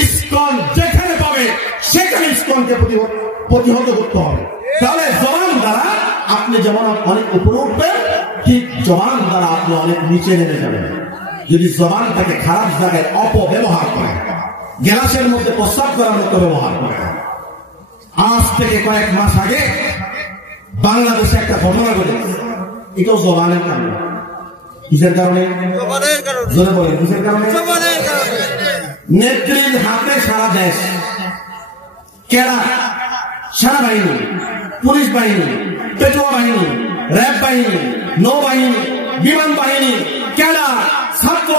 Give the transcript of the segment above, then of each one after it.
ISKCON যেখানে পাবে সেখানে ইসকনকে প্রতিহত করতে হবে। তাহলে জবান দ্বারা আপনি যেমন অনেক উপরে উঠবেন, ঠিক জবান দ্বারা আপনি অনেক নিচে নেমে যাবেন। যদি জবানটাকে খারাপ জায়গায় অপব্যবহার করেন, গ্লাসের মধ্যে প্রস্রাব করার মতো ব্যবহার করেন। আজ থেকে কয়েক মাস আগে বাংলাদেশে একটা ঘটনা ঘটেছে, এটাও জবানের কারণে। কিসের কারণে? জোরে বলেন, কিসের কারণে? নেত্রীর হাতে সারা দেশ, কেরা, সেনাবাহিনী, পুলিশ বাহিনী, পেটুয়া বাহিনী, র্যাব বাহিনী, নৌবাহিনী, বিমান বাহিনী, কেরা, ছাত্র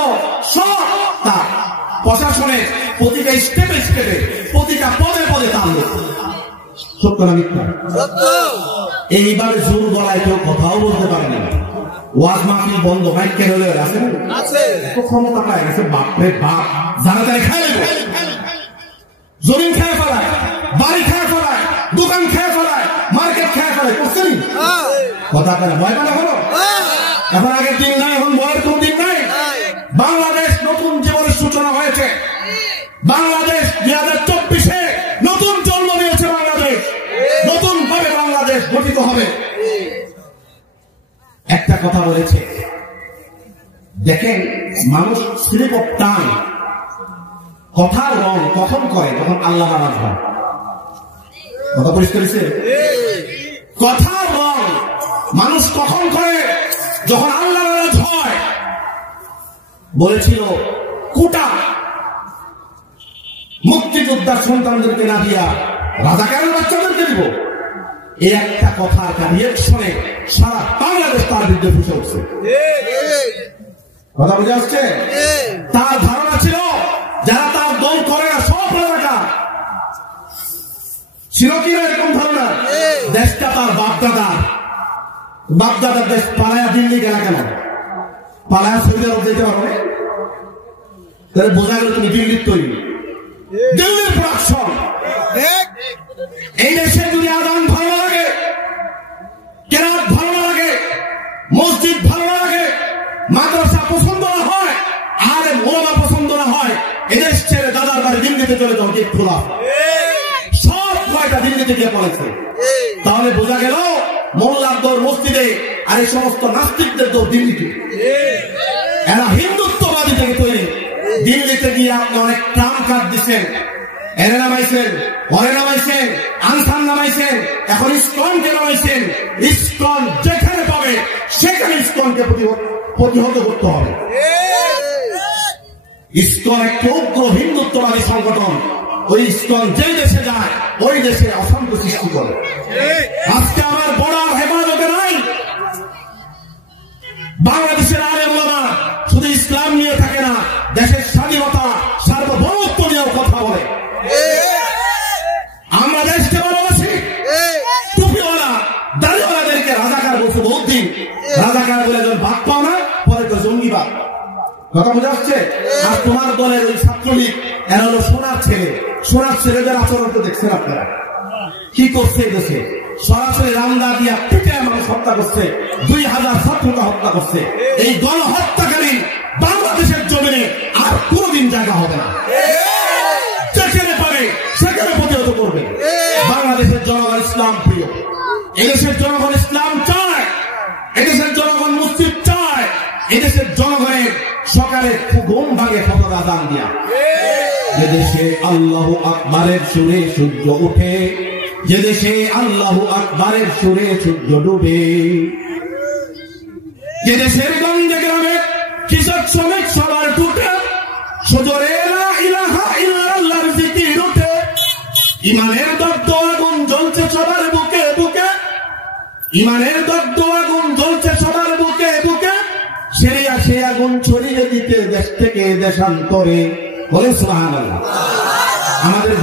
সব তার প্রশাসনের প্রতিটা স্টেপে স্টেপে প্রতিটা পদে পদে তার লোক। সত্য না মিথ্যা? এইভাবে জোর গলায় কেউ কথাও বলতে পারে না। ওয়াজ মাহফিল বন্ধ, মাইক কেন আছে? এত ক্ষমতা পায় গেছে, বাপরে বাপ। যারা তারা খায় জমিন খেয়ে ফেলায়, বাড়ি খেয়ে ফেলায়, দোকান খেয়ে ফেলায়, মার্কেট খেয়ে ফেলায়, করছেন কথা বলে ভয় পালা হলো। এখন আগের দিন নাই, এখন ভয়ের কোন দিন নাই। বাংলাদেশ নতুন জীবনের সূচনা হয়েছে। বাংলাদেশ 2024-এ নতুন জন্ম নিয়েছে। বাংলাদেশ নতুন ভাবে বাংলাদেশ গঠিত হবে। একটা কথা বলেছে, দেখেন মানুষ স্লিপ অফ টাং, কথার রং কখন করে? যখন আল্লাহ নারাজ হয়। কথা পরিষ্কার হয়েছে? কথার রং মানুষ কখন করে? যখন আল্লাহ নারাজ হয়। বলেছিল কোটা মুক্তিযোদ্ধার সন্তানদেরকে না দিয়া রাজাকারের বাচ্চাদেরকে দিব। এই একটা কথার রিয়েকশনে সারা বাংলাদেশ তার বিরুদ্ধে ফুসে উঠছে। কথা বুঝে আসছে? তার ধারণা ছিল যারা তার দল করে না সব রাজাকার ছিল। কিনা এরকম ধারণা? দেশটা তার বাপদাদার দেশ। পালায়া দিল্লি গেল কেন? পালায়া সৌদি আরব যেতে পারবে? তাহলে বোঝা গেল তুমি দিল্লির তৈরি, দিল্লির প্রোডাকশন। এই দেশে যদি আদান ভালো লাগে, কেরাত ভালো লাগে, মসজিদ ভালো লাগে, মাদ্রাসা পছন্দ না হয়, আর ওলামা পছন্দ না হয়, এদেশ ছেড়ে দাদার বাড়ি দিল্লিতে চলে যাও। গেট খোলা, সব কয়টা দিল্লিতে গিয়ে পড়েছে। তাহলে বোঝা গেল মোল্লার দৌড় মসজিদে, আর এই সমস্ত নাস্তিকদের দৌড় দিল্লিতে। এরা হিন্দুত্ববাদী থেকে তৈরি। দিল্লিতে গিয়ে আপনি অনেক ট্রাম কার্ড দিচ্ছেন, এনে নামাইছেন, ঘরে নামাইছেন, আনসার নামাইছেন, এখন ইসকনকে নামাইছেন। ইসকন যেখানে পাবে সেখানে ইসকনকে প্রতিহত করতে হবে। ইসকন একটি উগ্র হিন্দুত্ববাদী সংগঠন। ওই ইসকন যে দেশে যায় ওই দেশে অশান্তি সৃষ্টি করে। আজকে আমার বড় হেফাজতে নাই। বাংলাদেশের আলেম ওলামা শুধু ইসলাম নিয়ে থাকে না, দেশের স্বাধীনতা সার্বভৌমত্ব নিয়েও কথা বলে। আমরা দেশকে ভালোবাসি। টুপিওয়ালা দাড়িওয়ালাদেরকে রাজাকার বলছে বহুত দিন। রাজাকার বলে যখন ভাগ পাও না, পরে তো জঙ্গিবাদ। কথা বুঝে আসছে? আর তোমার দলের ওই ছাত্রলীগ, এরা হলো সোনার ছেলে। সোনার ছেলেদের আচরণ তো দেখছেন আপনারা কি করছে এই দেশে। সরাসরি রামদা দিয়া পিঠে মানুষ হত্যা করছে, 2000 ছাত্রকে হত্যা করছে। এই গণহত্যাকারী বাংলাদেশের জমিনে আর কোনদিন জায়গা হবে না। যেখানে পাবে সেখানে প্রতিহত করবে। বাংলাদেশের জনগণ ইসলাম প্রিয়। এদেশের জনগণ ইসলাম চায়, এদেশের জনগণ মসজিদ চায়, এদেশের জনগণের সকালে ঘুম ভাগে ফজর আযান দিয়া। যে দেশে আল্লাহু আকবারের সুরে সূর্য ওঠে, যে দেশে আল্লাহু আকবারের সুরে সূর্য ডুবে, যে দেশের গঞ্জে গ্রামে কৃষক শ্রমিক সবার টুটে, সজরে লা ইলাহা ইল্লাল্লাহর জিকির ওঠে, ইমানের দগ্ধ আগুন জ্বলছে সবার বুকে বুকে, ইমানের দগ্ধ আগুন জ্বলছে সবার বুকে বুকে, সেরিয়া সে আগুন ছড়িয়ে দিতে দেশ থেকে দেশান্তরে। বলে সুবহানাল্লাহ। আমাদের